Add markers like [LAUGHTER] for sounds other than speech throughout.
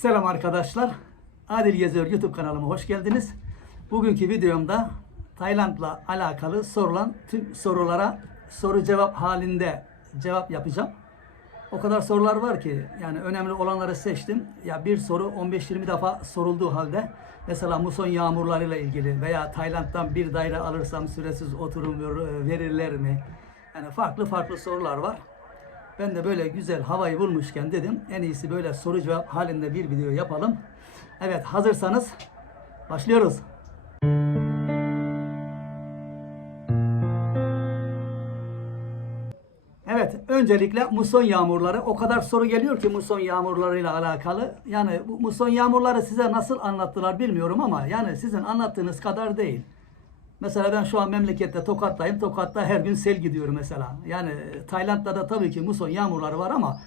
Selam arkadaşlar. Adil Geziyor YouTube kanalıma hoş geldiniz. Bugünkü videomda Tayland'la alakalı sorulan tüm sorulara soru cevap halinde cevap yapacağım. O kadar sorular var ki yani önemli olanları seçtim. Ya bir soru 15-20 defa sorulduğu halde mesela muson yağmurlarıyla ilgili veya Tayland'dan bir daire alırsam süresiz oturum ver- verirler mi? Yani farklı farklı sorular var. Ben de böyle güzel havayı bulmuşken dedim en iyisi böyle soru cevap halinde bir video yapalım. Evet hazırsanız başlıyoruz. Evet, öncelikle muson yağmurları. O kadar soru geliyor ki muson yağmurlarıyla alakalı. Yani bu muson yağmurları size nasıl anlattılar bilmiyorum ama yani sizin anlattığınız kadar değil. Mesela ben şu an memlekette Tokat'tayım. Tokat'ta her gün sel gidiyor mesela. Yani Tayland'da da tabii ki muson yağmurları var ama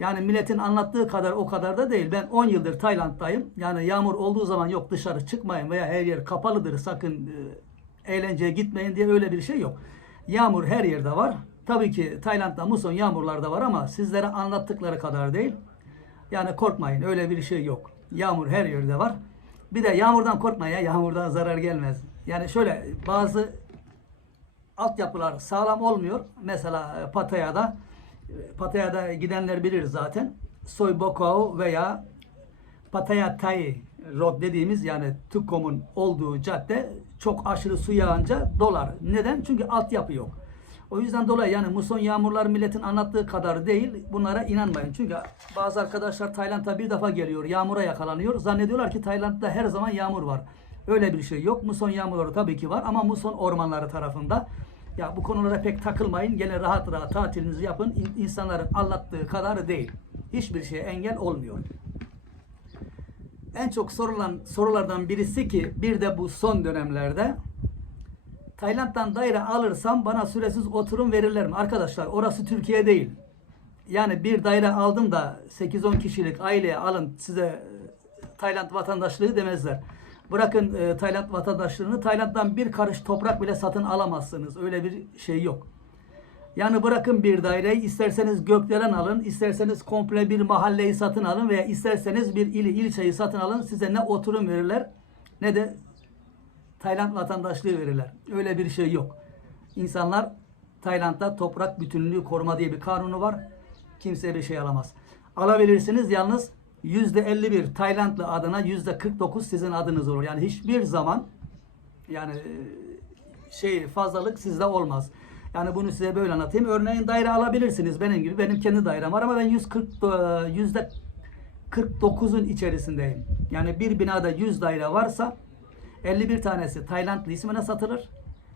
yani milletin anlattığı kadar o kadar da değil. Ben 10 yıldır Tayland'dayım. Yani yağmur olduğu zaman yok dışarı çıkmayın veya her yer kapalıdır sakın e, eğlenceye gitmeyin diye öyle bir şey yok. Yağmur her yerde var. Tabii ki Tayland'da muson yağmurlar da var ama sizlere anlattıkları kadar değil. Yani korkmayın öyle bir şey yok. Yağmur her yerde var. Bir de yağmurdan korkmayın ya yağmurdan zarar gelmez. Yani şöyle bazı altyapılar sağlam olmuyor. Mesela e, Pattaya'da e, Pattaya'da gidenler bilir zaten. Soy Bokao veya Pattaya Thai Road dediğimiz yani TÜKKOM'un olduğu cadde çok aşırı su yağınca dolar. Neden? Çünkü altyapı yok. O yüzden dolayı yani muson yağmurlar milletin anlattığı kadar değil. Bunlara inanmayın. Çünkü bazı arkadaşlar Tayland'a bir defa geliyor. Yağmura yakalanıyor. Zannediyorlar ki Tayland'da her zaman yağmur var. Öyle bir şey yok. Muson yağmurları tabii ki var ama muson ormanları tarafında. Ya bu konulara pek takılmayın. Gene rahat rahat tatilinizi yapın. İn- İnsanların anlattığı kadar değil. Hiçbir şeye engel olmuyor. En çok sorulan sorulardan birisi ki bir de bu son dönemlerde Tayland'dan daire alırsam bana süresiz oturum verirler mi? Arkadaşlar orası Türkiye değil. Yani bir daire aldım da 8-10 kişilik aileye alın size e, Tayland vatandaşlığı demezler. Bırakın e, Tayland vatandaşlığını Tayland'dan bir karış toprak bile satın alamazsınız. Öyle bir şey yok. Yani bırakın bir daireyi isterseniz gökdelen alın, isterseniz komple bir mahalleyi satın alın veya isterseniz bir ili, ilçeyi satın alın. Size ne oturum verirler ne de Tayland vatandaşlığı verirler. Öyle bir şey yok. İnsanlar Tayland'da toprak bütünlüğü koruma diye bir kanunu var. Kimse bir şey alamaz. Alabilirsiniz yalnız %51 Taylandlı adına %49 sizin adınız olur. Yani hiçbir zaman yani e, şey fazlalık sizde olmaz. Yani bunu size böyle anlatayım. Örneğin daire alabilirsiniz benim gibi. Benim kendi dairem var ama ben 140 e, yüzde 49'un içerisindeyim. Yani bir binada 100 daire varsa 51 tanesi Taylandlı ismine satılır.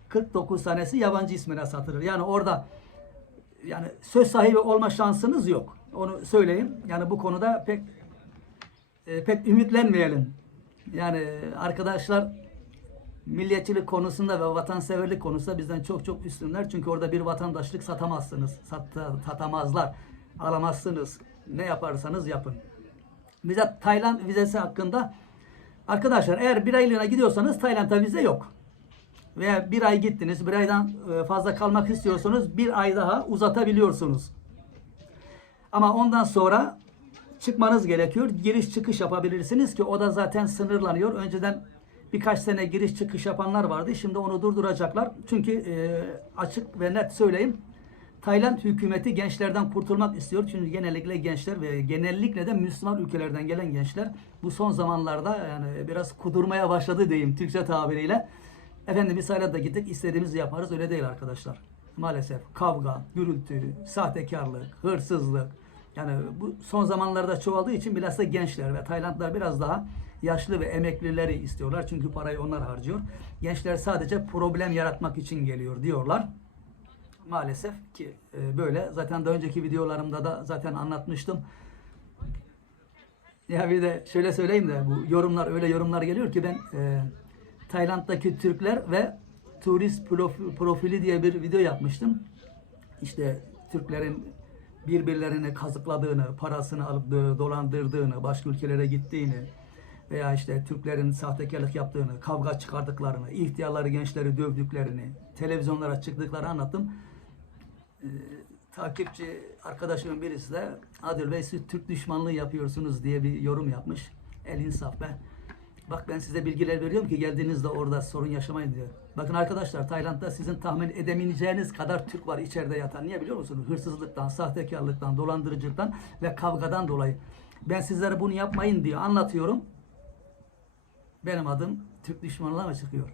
49 tanesi yabancı ismine satılır. Yani orada yani söz sahibi olma şansınız yok. Onu söyleyeyim. Yani bu konuda pek e, pek ümitlenmeyelim. Yani arkadaşlar milliyetçilik konusunda ve vatanseverlik konusunda bizden çok çok üstünler. Çünkü orada bir vatandaşlık satamazsınız. Sat, satamazlar. Alamazsınız. Ne yaparsanız yapın. Bize Tayland vizesi hakkında arkadaşlar eğer bir aylığına gidiyorsanız Tayland'a vize yok. Veya bir ay gittiniz, bir aydan e, fazla kalmak istiyorsanız bir ay daha uzatabiliyorsunuz. Ama ondan sonra çıkmanız gerekiyor. Giriş çıkış yapabilirsiniz ki o da zaten sınırlanıyor. Önceden birkaç sene giriş çıkış yapanlar vardı. Şimdi onu durduracaklar. Çünkü e, açık ve net söyleyeyim. Tayland hükümeti gençlerden kurtulmak istiyor. Çünkü genellikle gençler ve genellikle de Müslüman ülkelerden gelen gençler bu son zamanlarda yani biraz kudurmaya başladı diyeyim Türkçe tabiriyle. Efendim biz da gittik istediğimizi yaparız öyle değil arkadaşlar. Maalesef kavga, gürültü, sahtekarlık, hırsızlık yani bu son zamanlarda çoğaldığı için bilhassa gençler ve Taylandlar biraz daha yaşlı ve emeklileri istiyorlar. Çünkü parayı onlar harcıyor. Gençler sadece problem yaratmak için geliyor diyorlar. Maalesef ki e, böyle. Zaten daha önceki videolarımda da zaten anlatmıştım. Ya bir de şöyle söyleyeyim de bu yorumlar öyle yorumlar geliyor ki ben e, Tayland'daki Türkler ve turist profi- profili diye bir video yapmıştım. İşte Türklerin birbirlerini kazıkladığını, parasını alıp do- dolandırdığını, başka ülkelere gittiğini veya işte Türklerin sahtekarlık yaptığını, kavga çıkardıklarını, ihtiyarları, gençleri dövdüklerini, televizyonlara çıktıkları anlattım. Ee, takipçi arkadaşımın birisi de Adil Bey siz Türk düşmanlığı yapıyorsunuz diye bir yorum yapmış. El insaf be. Bak ben size bilgiler veriyorum ki geldiğinizde orada sorun yaşamayın diyor. Bakın arkadaşlar Tayland'da sizin tahmin edemeyeceğiniz kadar Türk var içeride yatan. Niye biliyor musunuz? Hırsızlıktan, sahtekarlıktan, dolandırıcılıktan ve kavgadan dolayı. Ben sizlere bunu yapmayın diye anlatıyorum. Benim adım Türk düşmanlığa mı çıkıyor?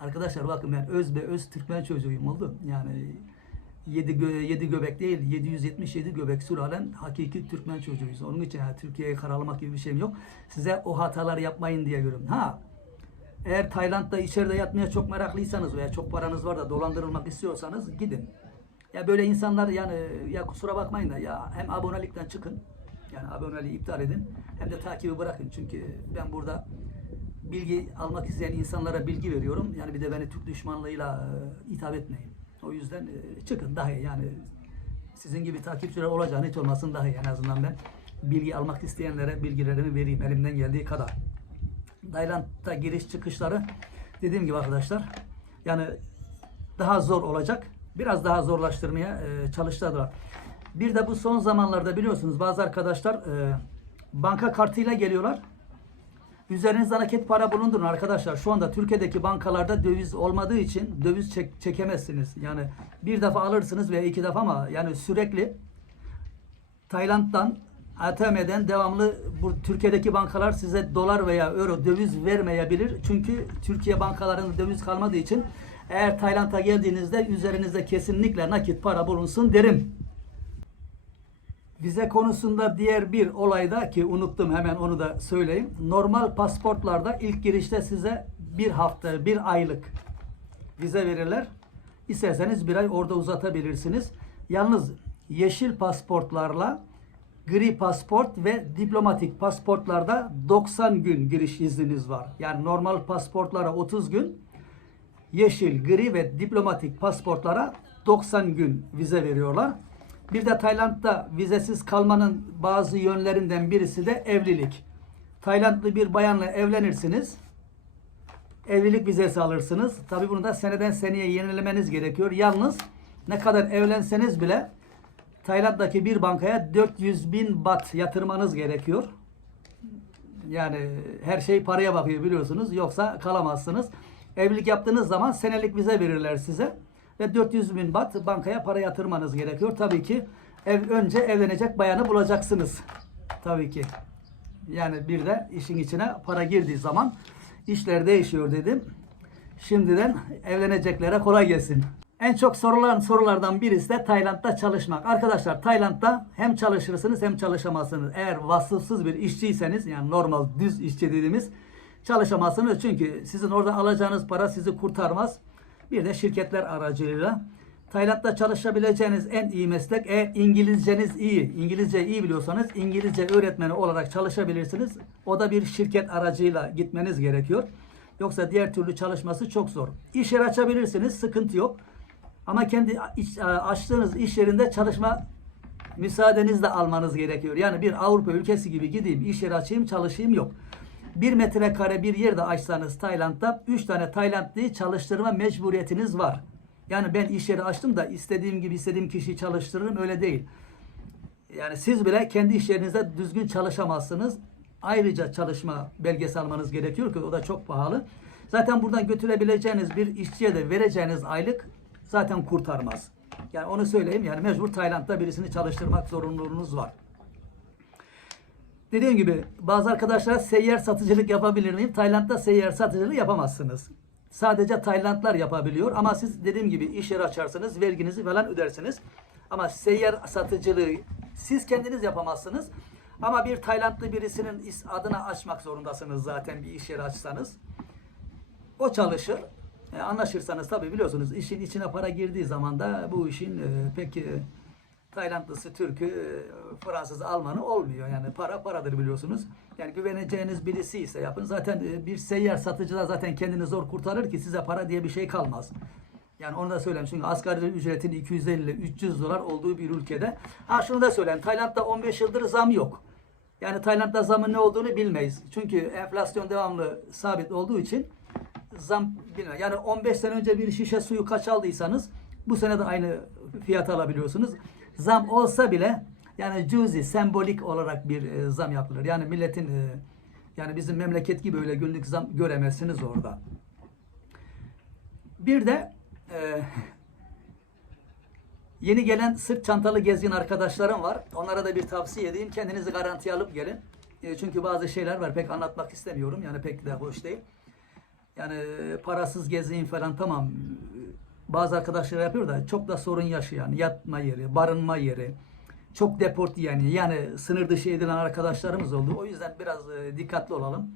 Arkadaşlar bakın ben öz be öz Türkmen çocuğuyum oldu. Yani 7 gö 7 göbek değil 777 göbek süralen hakiki Türkmen çocuğuyuz. Onun için yani Türkiye'yi karalamak gibi bir şeyim yok. Size o hataları yapmayın diye görüyorum. Ha eğer Tayland'da içeride yatmaya çok meraklıysanız veya çok paranız var da dolandırılmak istiyorsanız gidin. Ya böyle insanlar yani ya kusura bakmayın da ya hem abonelikten çıkın. Yani aboneliği iptal edin. Hem de takibi bırakın. Çünkü ben burada bilgi almak isteyen insanlara bilgi veriyorum. Yani bir de beni Türk düşmanlığıyla e, hitap etmeyin. O yüzden e, çıkın daha iyi. Yani sizin gibi takipçiler olacağını hiç olmasın daha iyi. En azından ben bilgi almak isteyenlere bilgilerimi vereyim elimden geldiği kadar. Tayland'da giriş çıkışları dediğim gibi arkadaşlar yani daha zor olacak. Biraz daha zorlaştırmaya e, çalıştılar. Bir de bu son zamanlarda biliyorsunuz bazı arkadaşlar e, banka kartıyla geliyorlar. Üzerinizde nakit para bulundurun arkadaşlar. Şu anda Türkiye'deki bankalarda döviz olmadığı için döviz çek- çekemezsiniz. Yani bir defa alırsınız veya iki defa ama yani sürekli Tayland'dan ATM'den devamlı bu Türkiye'deki bankalar size dolar veya euro döviz vermeyebilir. Çünkü Türkiye bankalarında döviz kalmadığı için eğer Tayland'a geldiğinizde üzerinizde kesinlikle nakit para bulunsun derim. Vize konusunda diğer bir olayda ki unuttum hemen onu da söyleyeyim. Normal pasportlarda ilk girişte size bir hafta, bir aylık vize verirler. İsterseniz bir ay orada uzatabilirsiniz. Yalnız yeşil pasportlarla gri pasport ve diplomatik pasportlarda 90 gün giriş izniniz var. Yani normal pasportlara 30 gün, yeşil, gri ve diplomatik pasportlara 90 gün vize veriyorlar. Bir de Tayland'da vizesiz kalmanın bazı yönlerinden birisi de evlilik. Taylandlı bir bayanla evlenirsiniz. Evlilik vizesi alırsınız. Tabi bunu da seneden seneye yenilemeniz gerekiyor. Yalnız ne kadar evlenseniz bile Tayland'daki bir bankaya 400 bin bat yatırmanız gerekiyor. Yani her şey paraya bakıyor biliyorsunuz. Yoksa kalamazsınız. Evlilik yaptığınız zaman senelik vize verirler size. Ve 400 bin bat bankaya para yatırmanız gerekiyor. Tabii ki ev, önce evlenecek bayanı bulacaksınız. Tabii ki. Yani bir de işin içine para girdiği zaman işler değişiyor dedim. Şimdiden evleneceklere kolay gelsin. En çok sorulan sorulardan birisi de Tayland'da çalışmak. Arkadaşlar Tayland'da hem çalışırsınız hem çalışamazsınız. Eğer vasıfsız bir işçiyseniz yani normal düz işçi dediğimiz çalışamazsınız. Çünkü sizin orada alacağınız para sizi kurtarmaz. Bir de şirketler aracılığıyla Tayland'da çalışabileceğiniz en iyi meslek eğer İngilizceniz iyi, İngilizce iyi biliyorsanız İngilizce öğretmeni olarak çalışabilirsiniz. O da bir şirket aracıyla gitmeniz gerekiyor. Yoksa diğer türlü çalışması çok zor. İş yeri açabilirsiniz, sıkıntı yok. Ama kendi iş, açtığınız iş yerinde çalışma müsaadeniz de almanız gerekiyor. Yani bir Avrupa ülkesi gibi gideyim, iş yeri açayım, çalışayım yok. Bir metrekare bir yerde açsanız Tayland'da 3 tane Taylandlıyı çalıştırma mecburiyetiniz var. Yani ben iş yeri açtım da istediğim gibi istediğim kişiyi çalıştırırım öyle değil. Yani siz bile kendi iş yerinizde düzgün çalışamazsınız. Ayrıca çalışma belgesi almanız gerekiyor ki o da çok pahalı. Zaten buradan götürebileceğiniz bir işçiye de vereceğiniz aylık zaten kurtarmaz. Yani onu söyleyeyim yani mecbur Tayland'da birisini çalıştırmak zorunluluğunuz var. Dediğim gibi bazı arkadaşlar seyyar satıcılık yapabilir miyim? Tayland'da seyyar satıcılık yapamazsınız. Sadece Taylandlar yapabiliyor ama siz dediğim gibi iş yeri açarsınız, verginizi falan ödersiniz. Ama seyyar satıcılığı siz kendiniz yapamazsınız. Ama bir Taylandlı birisinin is- adına açmak zorundasınız zaten bir iş yeri açsanız. O çalışır. E, anlaşırsanız tabii biliyorsunuz işin içine para girdiği zaman da bu işin e, pek e, Taylandlısı, Türk'ü, Fransız, Almanı olmuyor. Yani para paradır biliyorsunuz. Yani güveneceğiniz birisi ise yapın. Zaten e, bir seyyar satıcılar zaten kendini zor kurtarır ki size para diye bir şey kalmaz. Yani onu da söyleyeyim. Çünkü asgari ücretin 250 ile 300 dolar olduğu bir ülkede. Ha şunu da söyleyeyim. Tayland'da 15 yıldır zam yok. Yani Tayland'da zamın ne olduğunu bilmeyiz. Çünkü enflasyon devamlı sabit olduğu için zam bilmiyorum. Yani 15 sene önce bir şişe suyu kaç aldıysanız Bu sene de aynı fiyat alabiliyorsunuz. Zam olsa bile yani cüzi, sembolik olarak bir e, zam yapılır. Yani milletin e, yani bizim memleket gibi öyle günlük zam göremezsiniz orada. Bir de e, [LAUGHS] yeni gelen sırt çantalı gezgin arkadaşlarım var. Onlara da bir tavsiye edeyim. Kendinizi garantiye alıp gelin. E, çünkü bazı şeyler var pek anlatmak istemiyorum. Yani pek de hoş değil. Yani e, parasız gezeyim falan tamam. Bazı arkadaşlar yapıyor da çok da sorun yaşayan yatma yeri, barınma yeri, çok deport yani yani sınır dışı edilen arkadaşlarımız oldu. O yüzden biraz e, dikkatli olalım.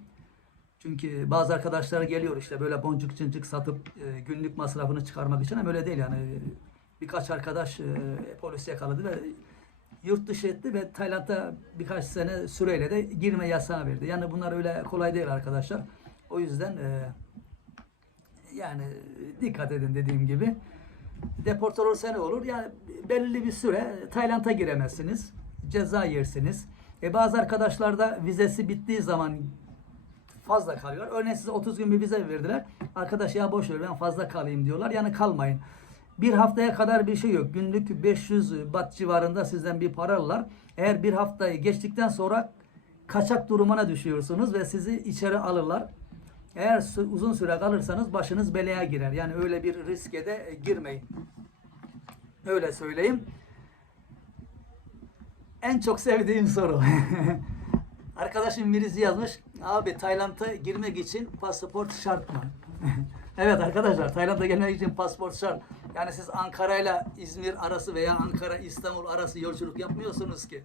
Çünkü bazı arkadaşlar geliyor işte böyle boncuk cincik satıp e, günlük masrafını çıkarmak için ama öyle değil yani. Birkaç arkadaş e, polis yakaladı ve yurt dışı etti ve Tayland'a birkaç sene süreyle de girme yasağı verdi. Yani bunlar öyle kolay değil arkadaşlar. O yüzden e, yani dikkat edin dediğim gibi. Deport olursa ne olur? Yani belirli bir süre Tayland'a giremezsiniz. Ceza yersiniz. E bazı arkadaşlar da vizesi bittiği zaman fazla kalıyor. Örneğin size 30 gün bir vize verdiler. Arkadaş ya boş ver ben fazla kalayım diyorlar. Yani kalmayın. Bir haftaya kadar bir şey yok. Günlük 500 bat civarında sizden bir para alırlar. Eğer bir haftayı geçtikten sonra kaçak durumuna düşüyorsunuz ve sizi içeri alırlar. Eğer uzun süre kalırsanız başınız belaya girer. Yani öyle bir riske de girmeyin. Öyle söyleyeyim. En çok sevdiğim soru. [LAUGHS] Arkadaşım birisi yazmış. Abi Tayland'a girmek için pasaport şart mı? [LAUGHS] evet arkadaşlar Tayland'a gelmek için pasaport şart. Yani siz Ankara ile İzmir arası veya Ankara İstanbul arası yolculuk yapmıyorsunuz ki.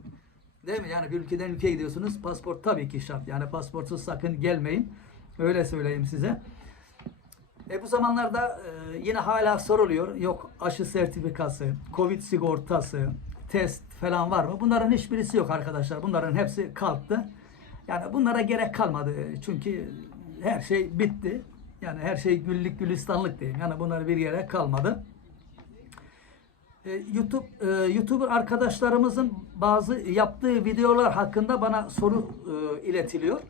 Değil mi? Yani bir ülkeden ülkeye gidiyorsunuz. Pasport tabii ki şart. Yani pasportsuz sakın gelmeyin. Öyle söyleyeyim size. E bu zamanlarda e, yine hala soruluyor. Yok aşı sertifikası, Covid sigortası, test falan var mı? Bunların hiçbirisi yok arkadaşlar. Bunların hepsi kalktı. Yani bunlara gerek kalmadı. Çünkü her şey bitti. Yani her şey güllük gülistanlık diyeyim. Yani bunlara bir yere kalmadı. E, YouTube e, YouTuber arkadaşlarımızın bazı yaptığı videolar hakkında bana soru e, iletiliyor.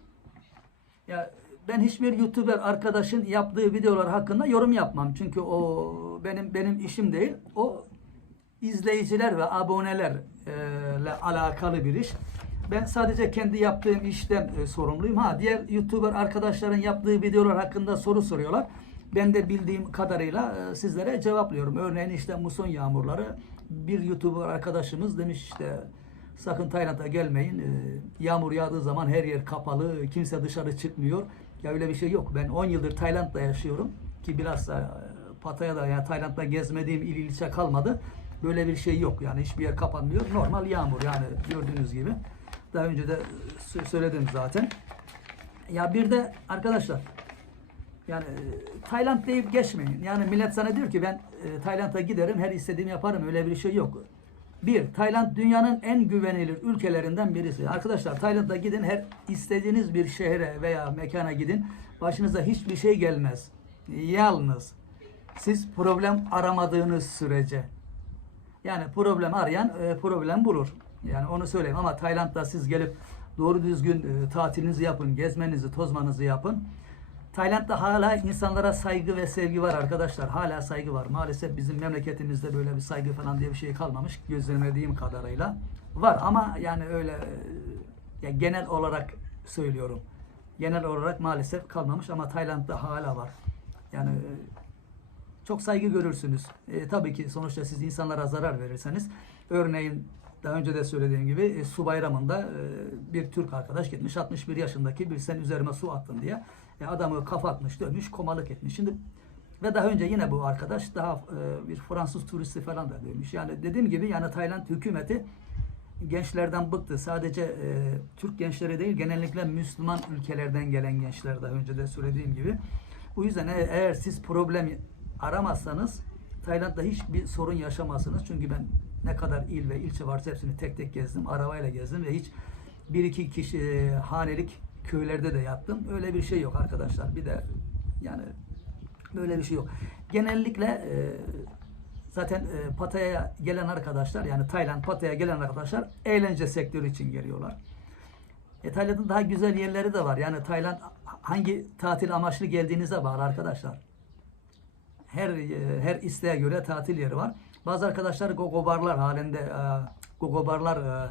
Ya ben hiçbir YouTuber arkadaşın yaptığı videolar hakkında yorum yapmam. Çünkü o benim benim işim değil. O izleyiciler ve abonelerle alakalı bir iş. Ben sadece kendi yaptığım işten e, sorumluyum. Ha diğer YouTuber arkadaşların yaptığı videolar hakkında soru soruyorlar. Ben de bildiğim kadarıyla e, sizlere cevaplıyorum. Örneğin işte muson yağmurları bir YouTuber arkadaşımız demiş işte sakın Tayland'a gelmeyin. E, Yağmur yağdığı zaman her yer kapalı. Kimse dışarı çıkmıyor. Ya öyle bir şey yok. Ben 10 yıldır Tayland'da yaşıyorum ki biraz da e, Pattaya'da yani Tayland'da gezmediğim il ilçe kalmadı. Böyle bir şey yok. Yani hiçbir yer kapanmıyor. Normal yağmur yani gördüğünüz gibi. Daha önce de sö- söyledim zaten. Ya bir de arkadaşlar yani e, Tayland deyip geçmeyin. Yani millet sana diyor ki ben e, Tayland'a giderim her istediğimi yaparım. Öyle bir şey yok. Bir, Tayland dünyanın en güvenilir ülkelerinden birisi. Arkadaşlar Tayland'a gidin her istediğiniz bir şehre veya mekana gidin. Başınıza hiçbir şey gelmez. Yalnız siz problem aramadığınız sürece. Yani problem arayan e, problem bulur. Yani onu söyleyeyim ama Tayland'da siz gelip doğru düzgün e, tatilinizi yapın, gezmenizi, tozmanızı yapın. Tayland'da hala insanlara saygı ve sevgi var arkadaşlar. Hala saygı var. Maalesef bizim memleketimizde böyle bir saygı falan diye bir şey kalmamış. Gözlemlediğim kadarıyla. Var ama yani öyle e, ya genel olarak söylüyorum. Genel olarak maalesef kalmamış ama Tayland'da hala var. Yani e, çok saygı görürsünüz. E, tabii ki sonuçta siz insanlara zarar verirseniz örneğin daha önce de söylediğim gibi e, su bayramında e, bir Türk arkadaş gitmiş 61 yaşındaki bir sen üzerime su attın diye e, adamı kafa atmış dönmüş komalık etmiş. Şimdi ve daha önce yine bu arkadaş daha e, bir Fransız turisti falan da dönmüş. Yani dediğim gibi yani Tayland hükümeti gençlerden bıktı. Sadece e, Türk gençleri değil genellikle Müslüman ülkelerden gelen gençler daha önce de söylediğim gibi. Bu yüzden e- eğer siz problem aramazsanız Tayland'da hiçbir sorun yaşamazsınız. Çünkü ben ne kadar il ve ilçe varsa hepsini tek tek gezdim. Arabayla gezdim ve hiç bir iki kişi e, hanelik köylerde de yattım. Öyle bir şey yok arkadaşlar. Bir de yani böyle bir şey yok. Genellikle e, zaten e, Pattaya'ya gelen arkadaşlar yani Tayland Pattaya'ya gelen arkadaşlar eğlence sektörü için geliyorlar. E, Tayland'ın daha güzel yerleri de var. Yani Tayland hangi tatil amaçlı geldiğinize bağlı arkadaşlar. her e, her isteğe göre tatil yeri var. Bazı arkadaşlar gogobarlar halinde e, gogobarlar e,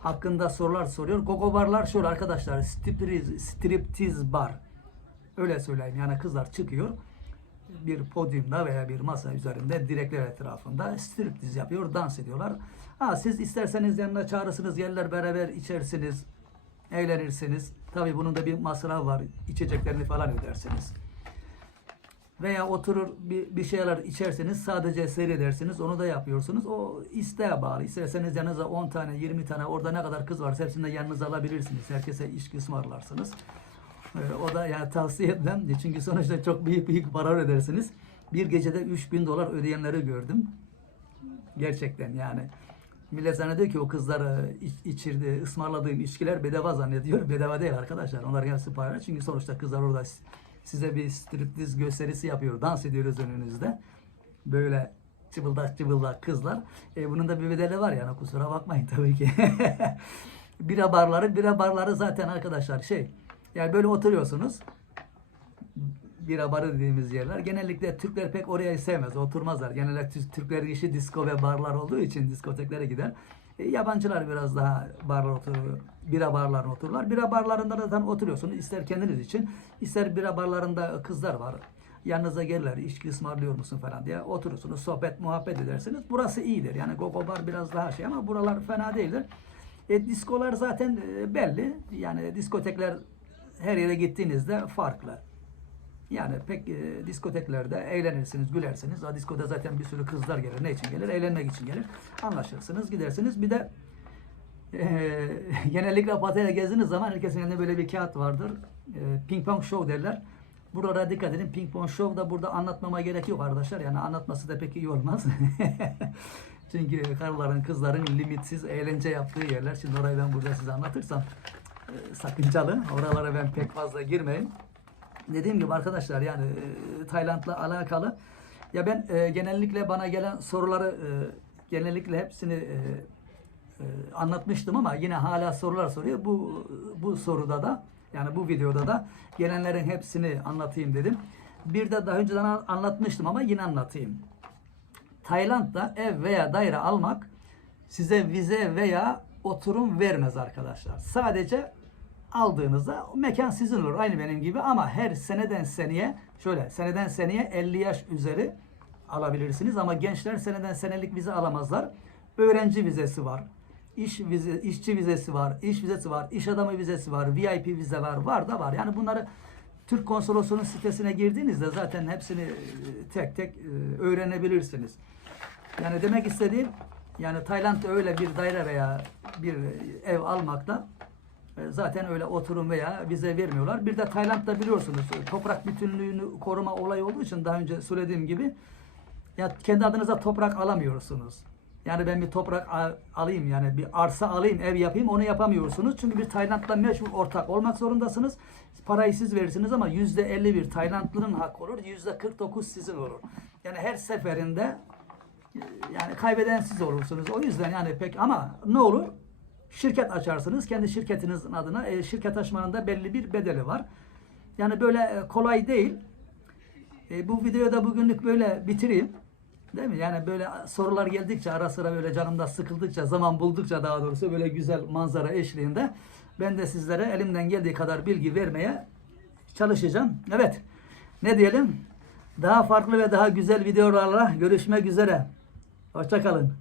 hakkında sorular soruyor. Gogobarlar şöyle arkadaşlar striptease, striptease bar. Öyle söyleyeyim yani kızlar çıkıyor bir podyumda veya bir masa üzerinde direkler etrafında striptiz yapıyor, dans ediyorlar. Ha siz isterseniz yanına çağırırsınız, yerler beraber içersiniz, eğlenirsiniz. Tabii bunun da bir masrafı var. İçeceklerini falan ödersiniz. Veya oturur bir, bir şeyler içerseniz sadece seyredersiniz. Onu da yapıyorsunuz. O isteğe bağlı. İsterseniz yanınıza 10 tane, 20 tane orada ne kadar kız varsa hepsini de yanınıza alabilirsiniz. Herkese içki ısmarlarsınız. Ee, o da yani tavsiye etmem. Çünkü sonuçta çok büyük büyük para ödersiniz. Bir gecede 3000 dolar ödeyenleri gördüm. Gerçekten yani. Millet zannediyor ki o kızlar iç- içirdi, ısmarladığım içkiler bedava zannediyor. [LAUGHS] Bedava değil arkadaşlar. Onlar hepsi para. Çünkü sonuçta kızlar orada size bir striptiz gösterisi yapıyor. Dans ediyoruz önünüzde. Böyle çıbıldak çıbıldak kızlar. E, bunun da bir bedeli var yani kusura bakmayın tabii ki. [LAUGHS] bira barları, bira barları zaten arkadaşlar şey yani böyle oturuyorsunuz bira barı dediğimiz yerler. Genellikle Türkler pek oraya sevmez, oturmazlar. Genellikle Tü- Türklerin işi disko ve barlar olduğu için diskoteklere gider. E, yabancılar biraz daha barlar oturur, bira barlarına otururlar. Bira barlarında da zaten oturuyorsunuz. İster kendiniz için, ister bira barlarında kızlar var. Yanınıza gelirler, içki ısmarlıyor musun falan diye oturursunuz, sohbet, muhabbet edersiniz. Burası iyidir. Yani Gogo Bar biraz daha şey ama buralar fena değildir. E, diskolar zaten e, belli. Yani diskotekler her yere gittiğinizde farklı. Yani pek e, diskoteklerde eğlenirsiniz, gülersiniz. O diskoda zaten bir sürü kızlar gelir. Ne için gelir? Eğlenmek için gelir. Anlaşırsınız, gidersiniz. Bir de e, [LAUGHS] genellikle Pattaya gezdiğiniz zaman herkesin elinde böyle bir kağıt vardır. E, ping pong show derler. Buralara dikkat edin. Ping pong show da burada anlatmama gerek yok arkadaşlar. Yani anlatması da pek iyi olmaz. [LAUGHS] Çünkü karıların, kızların limitsiz eğlence yaptığı yerler. Şimdi orayı ben burada size anlatırsam e, sakıncalı. Oralara ben pek fazla girmeyeyim dediğim gibi arkadaşlar yani e, Tayland'la alakalı ya ben e, genellikle bana gelen soruları e, genellikle hepsini e, e, anlatmıştım ama yine hala sorular soruyor. Bu bu soruda da yani bu videoda da gelenlerin hepsini anlatayım dedim. Bir de daha önceden an- anlatmıştım ama yine anlatayım. Tayland'da ev veya daire almak size vize veya oturum vermez arkadaşlar. Sadece aldığınızda mekan sizin olur. Aynı benim gibi ama her seneden seneye şöyle seneden seneye 50 yaş üzeri alabilirsiniz ama gençler seneden senelik vize alamazlar. Öğrenci vizesi var. İş vize, işçi vizesi var, iş vizesi var, iş adamı vizesi var, VIP vize var, var da var. Yani bunları Türk konsolosluğunun sitesine girdiğinizde zaten hepsini e, tek tek e, öğrenebilirsiniz. Yani demek istediğim yani Tayland'da öyle bir daire veya bir ev almakta e, zaten öyle oturum veya vize vermiyorlar. Bir de Tayland'da biliyorsunuz e, toprak bütünlüğünü koruma olayı olduğu için daha önce söylediğim gibi ya kendi adınıza toprak alamıyorsunuz. Yani ben bir toprak alayım yani bir arsa alayım, ev yapayım onu yapamıyorsunuz. Çünkü bir Tayland'la meşhur ortak olmak zorundasınız. Parayı siz verirsiniz ama yüzde 51 Taylandlı'nın hakkı olur, yüzde 49 sizin olur. Yani her seferinde e, yani kaybeden siz olursunuz. O yüzden yani pek ama ne olur? Şirket açarsınız. Kendi şirketinizin adına e, şirket açmanın da belli bir bedeli var. Yani böyle e, kolay değil. E, bu videoyu da bugünlük böyle bitireyim. Değil mi? Yani böyle sorular geldikçe ara sıra böyle canımda sıkıldıkça zaman buldukça daha doğrusu böyle güzel manzara eşliğinde ben de sizlere elimden geldiği kadar bilgi vermeye çalışacağım. Evet. Ne diyelim? Daha farklı ve daha güzel videolarla görüşmek üzere. Hoşçakalın.